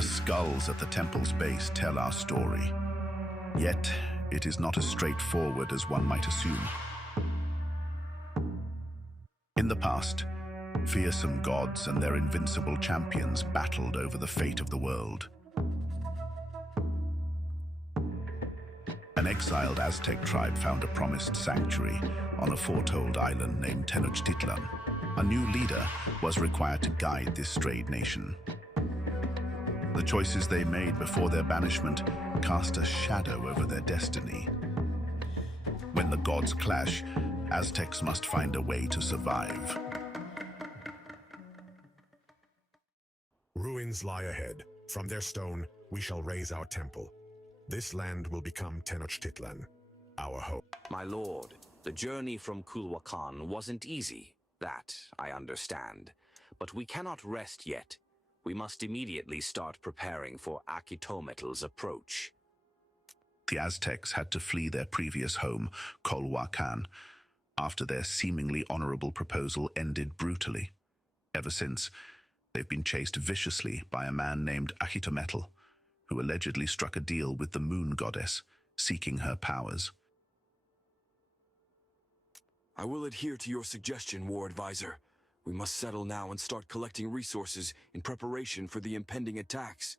The skulls at the temple's base tell our story. Yet, it is not as straightforward as one might assume. In the past, fearsome gods and their invincible champions battled over the fate of the world. An exiled Aztec tribe found a promised sanctuary on a foretold island named Tenochtitlan. A new leader was required to guide this strayed nation. The choices they made before their banishment cast a shadow over their destiny. When the gods clash, Aztecs must find a way to survive. Ruins lie ahead. From their stone, we shall raise our temple. This land will become Tenochtitlan, our home. My lord, the journey from Culhuacan wasn't easy. That I understand. But we cannot rest yet. We must immediately start preparing for Akitometl's approach. The Aztecs had to flee their previous home, Culhuacan, after their seemingly honorable proposal ended brutally. Ever since, they've been chased viciously by a man named Akitometl, who allegedly struck a deal with the moon goddess, seeking her powers. I will adhere to your suggestion, War Advisor. We must settle now and start collecting resources in preparation for the impending attacks.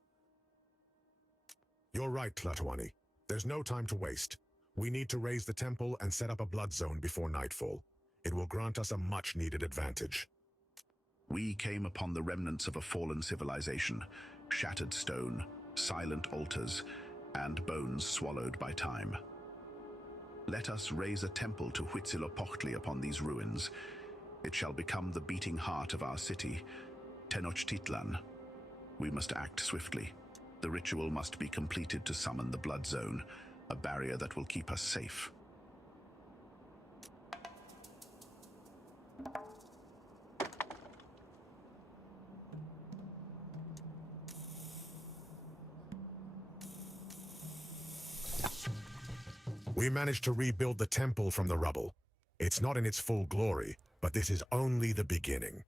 You're right, Tlatoani. There's no time to waste. We need to raise the temple and set up a blood zone before nightfall. It will grant us a much-needed advantage. We came upon the remnants of a fallen civilization, shattered stone, silent altars, and bones swallowed by time. Let us raise a temple to Huitzilopochtli upon these ruins. It shall become the beating heart of our city, Tenochtitlan. We must act swiftly. The ritual must be completed to summon the blood zone, a barrier that will keep us safe. We managed to rebuild the temple from the rubble. It's not in its full glory, but this is only the beginning.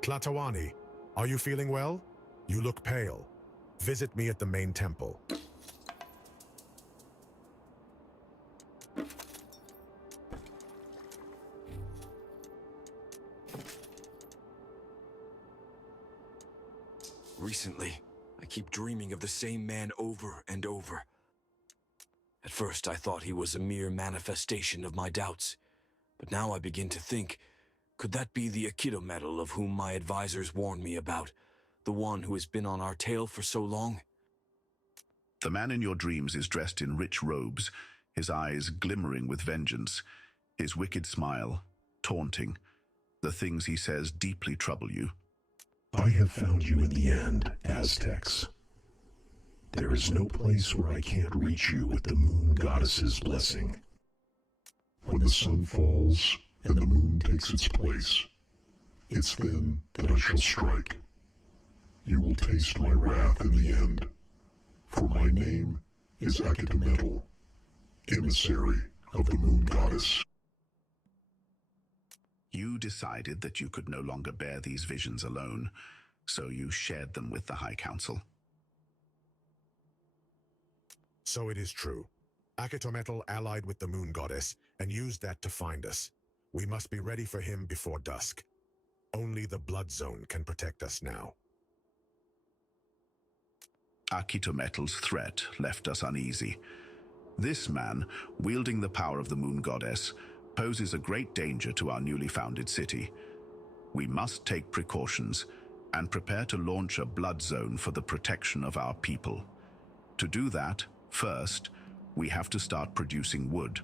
Tlatoani, are you feeling well? You look pale. Visit me at the main temple. Recently, I keep dreaming of the same man over and over. At first, I thought he was a mere manifestation of my doubts. But now I begin to think, could that be the Akitometl of whom my advisors warned me about? The one who has been on our tail for so long? The man in your dreams is dressed in rich robes, his eyes glimmering with vengeance, his wicked smile taunting. The things he says deeply trouble you. I have found you in the end, Aztecs. There is no place where I can't reach you with the moon goddess's blessing. When the sun falls and the moon takes its place, it's then that I shall strike. You will taste my wrath in the end, for my name is Akitometl, emissary of the moon goddess. You decided that you could no longer bear these visions alone, so you shared them with the High Council. So it is true. Akitometl allied with the moon goddess and used that to find us. We must be ready for him before dusk. Only the blood zone can protect us now. Akitometl's threat left us uneasy. This man, wielding the power of the moon goddess, poses a great danger to our newly founded city. We must take precautions and prepare to launch a blood zone for the protection of our people. To do that, first, we have to start producing wood.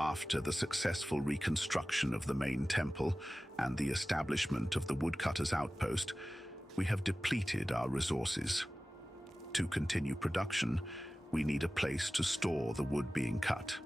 After the successful reconstruction of the main temple and the establishment of the woodcutters' outpost, we have depleted our resources. To continue production, we need a place to store the wood being cut.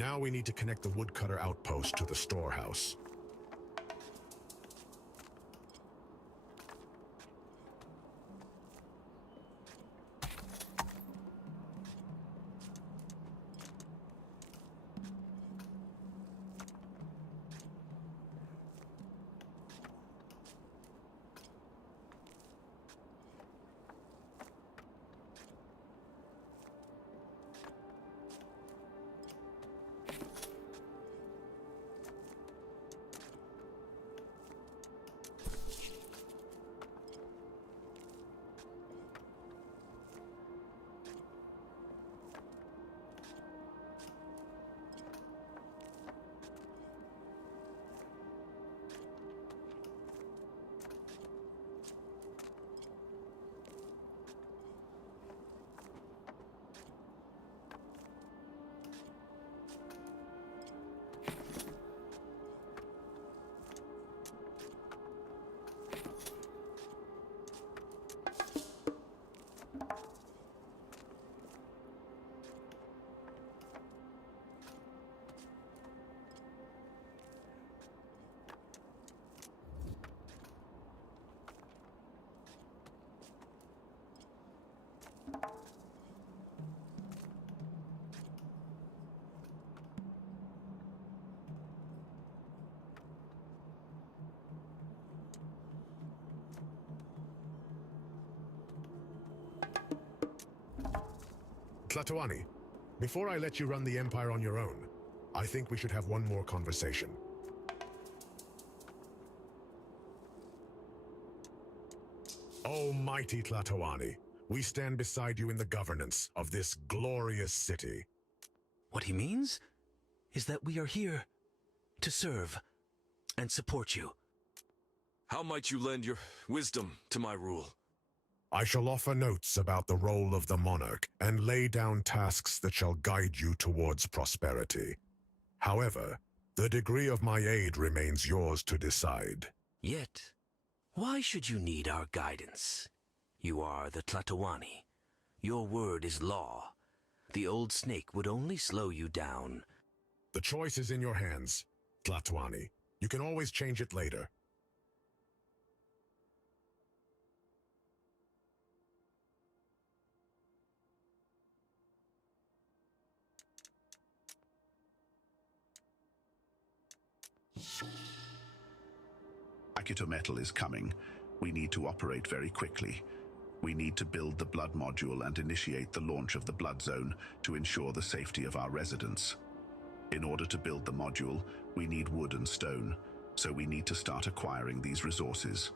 Now we need to connect the woodcutter outpost to the storehouse. Tlatoani, before I let you run the Empire on your own, I think we should have one more conversation. Almighty Tlatoani, we stand beside you in the governance of this glorious city. What he means is that we are here to serve and support you. How might you lend your wisdom to my rule? I shall offer notes about the role of the monarch and lay down tasks that shall guide you towards prosperity. However, the degree of my aid remains yours to decide. Yet, why should you need our guidance? You are the Tlatoani. Your word is law. The old snake would only slow you down. The choice is in your hands, Tlatoani. You can always change it later. Akito metal is coming. We need to operate very quickly. We need to build the blood module and initiate the launch of the blood zone to ensure the safety of our residents. In order to build the module, we need wood and stone, so we need to start acquiring these resources.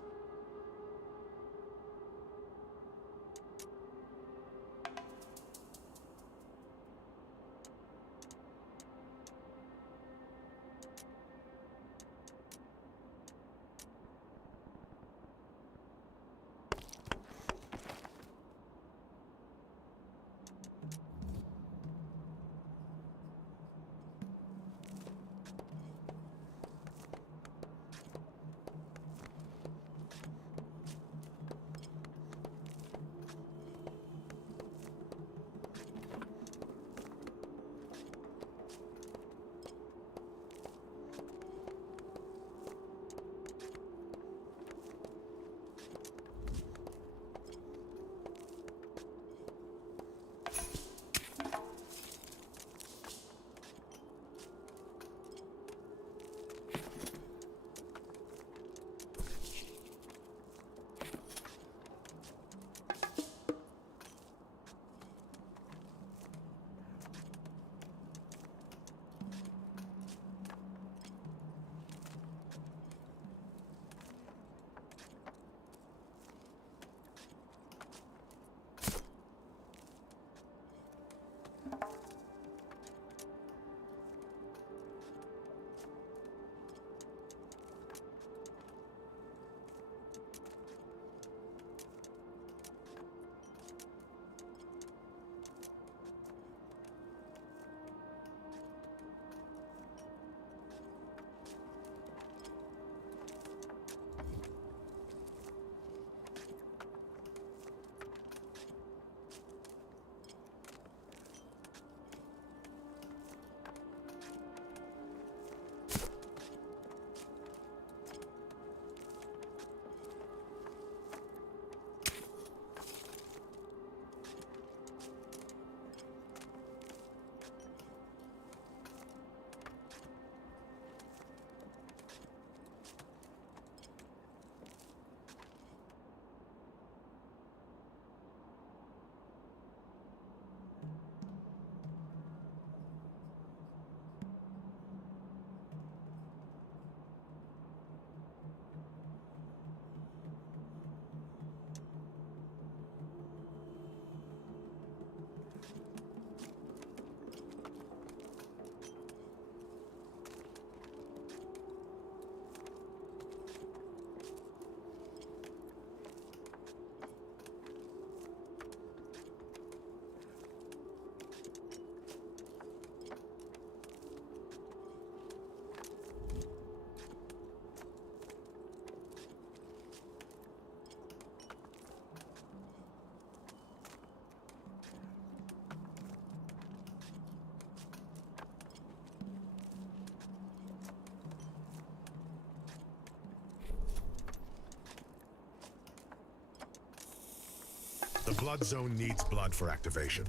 The blood zone needs blood for activation.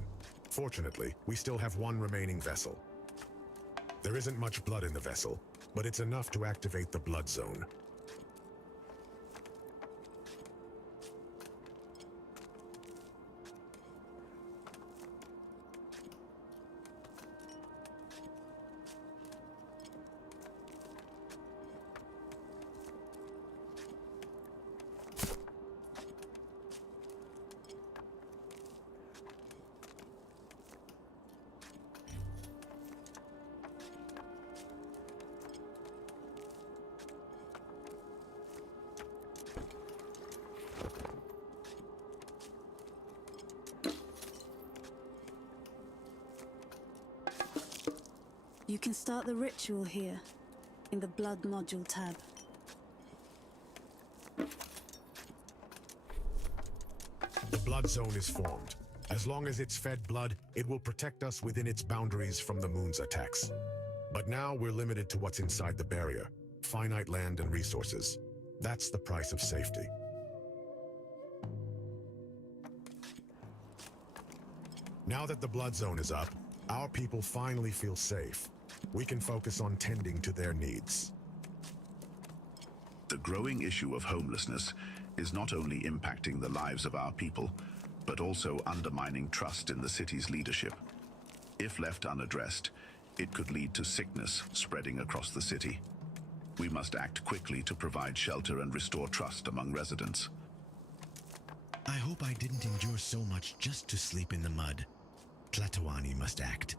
Fortunately, we still have one remaining vessel. There isn't much blood in the vessel, but it's enough to activate the blood zone. You can start the ritual here, in the Blood Module tab. The blood zone is formed. As long as it's fed blood, it will protect us within its boundaries from the moon's attacks. But now we're limited to what's inside the barrier. Finite land and resources. That's the price of safety. Now that the blood zone is up, our people finally feel safe. We can focus on tending to their needs. The growing issue of homelessness is not only impacting the lives of our people, but also undermining trust in the city's leadership. If left unaddressed, it could lead to sickness spreading across the city. We must act quickly to provide shelter and restore trust among residents. I hope I didn't endure so much just to sleep in the mud. Tlatoani must act.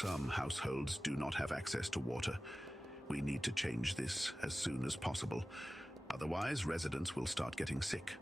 Some households do not have access to water. We need to change this as soon as possible. Otherwise, residents will start getting sick.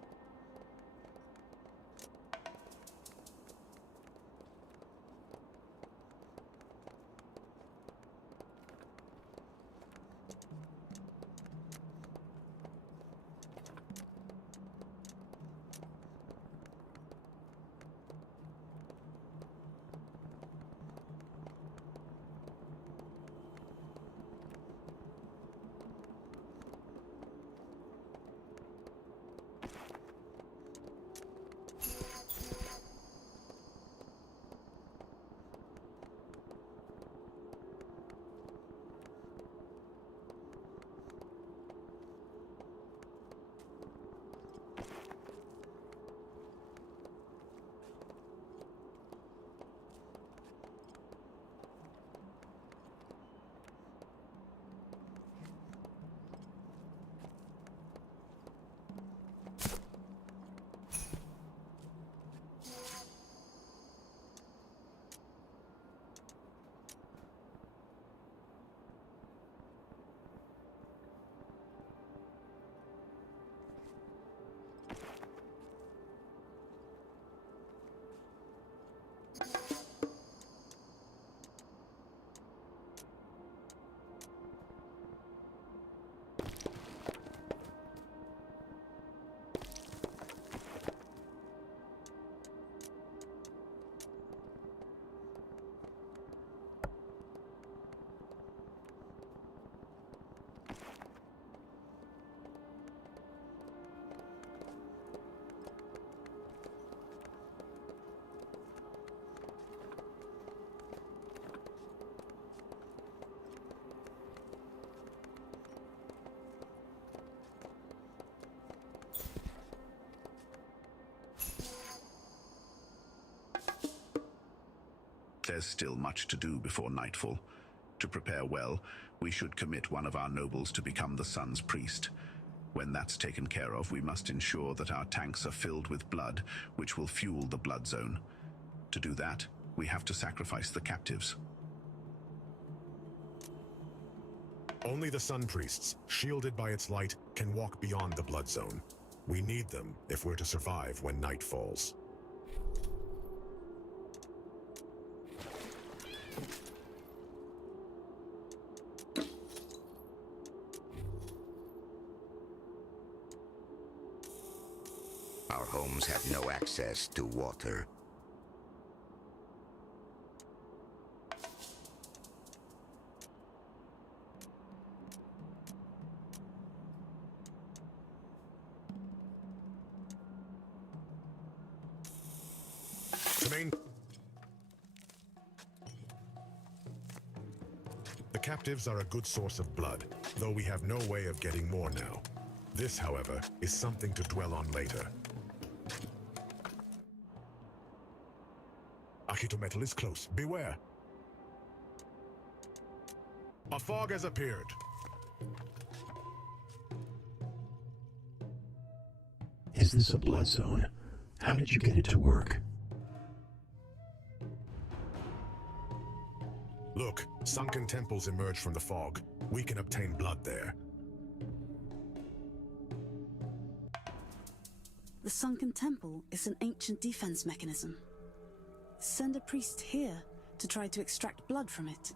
There's still much to do before nightfall. To prepare well, we should commit one of our nobles to become the sun's priest. When that's taken care of, we must ensure that our tanks are filled with blood, which will fuel the blood zone. To do that, we have to sacrifice the captives. Only the sun priests, shielded by its light, can walk beyond the blood zone. We need them if we're to survive when night falls. Our homes have no access to water. The captives are a good source of blood, though we have no way of getting more now. This, however, is something to dwell on later. Metal is close. Beware! A fog has appeared. Is this a blood zone? How did you get it to work? Look, sunken temples emerge from the fog. We can obtain blood there. The sunken temple is an ancient defense mechanism. Send a priest here to try to extract blood from it.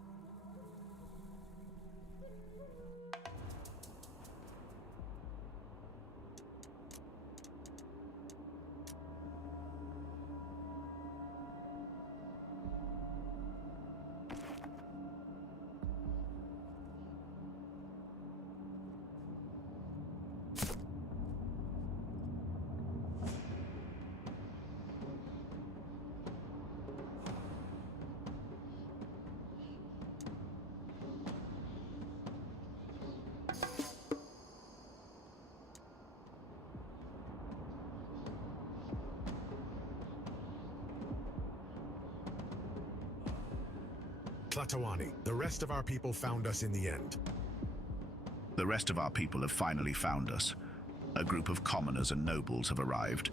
Tlatoani, the rest of our people found us in the end. The rest of our people have finally found us. A group of commoners and nobles have arrived.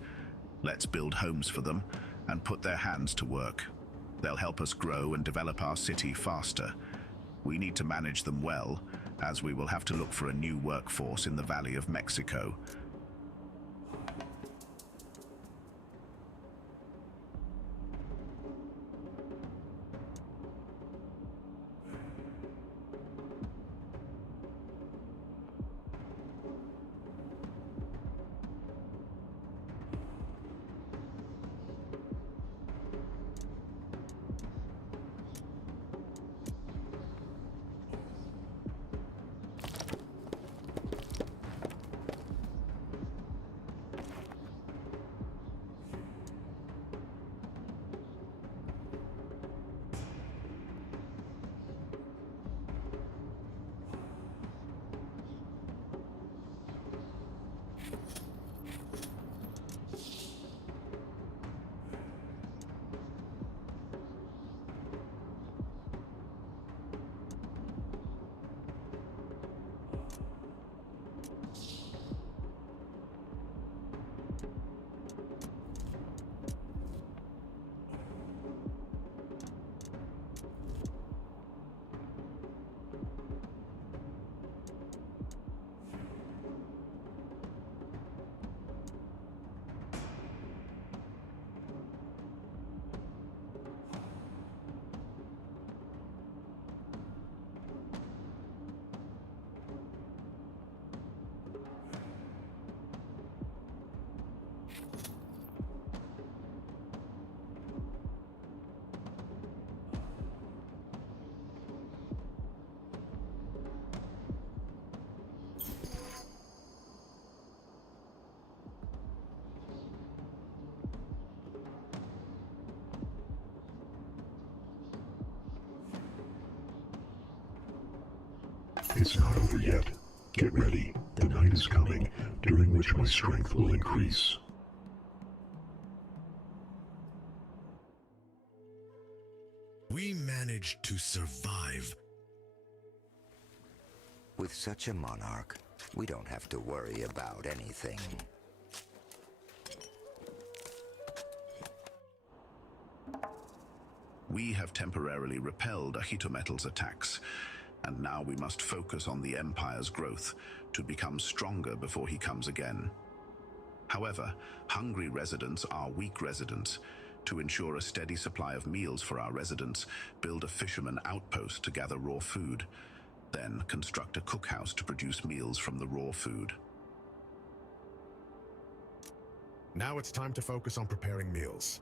Let's build homes for them and put their hands to work. They'll help us grow and develop our city faster. We need to manage them well, as we will have to look for a new workforce in the Valley of Mexico. It's not over yet. Get ready. The night is coming, during which my strength will increase. we managed to survive. With such a monarch, we don't have to worry about anything. We have temporarily repelled Ahitometal's attacks, and now we must focus on the Empire's growth to become stronger before he comes again. However, hungry residents are weak residents. To ensure a steady supply of meals for our residents, build a fisherman outpost to gather raw food. Then construct a cookhouse to produce meals from the raw food. Now it's time to focus on preparing meals.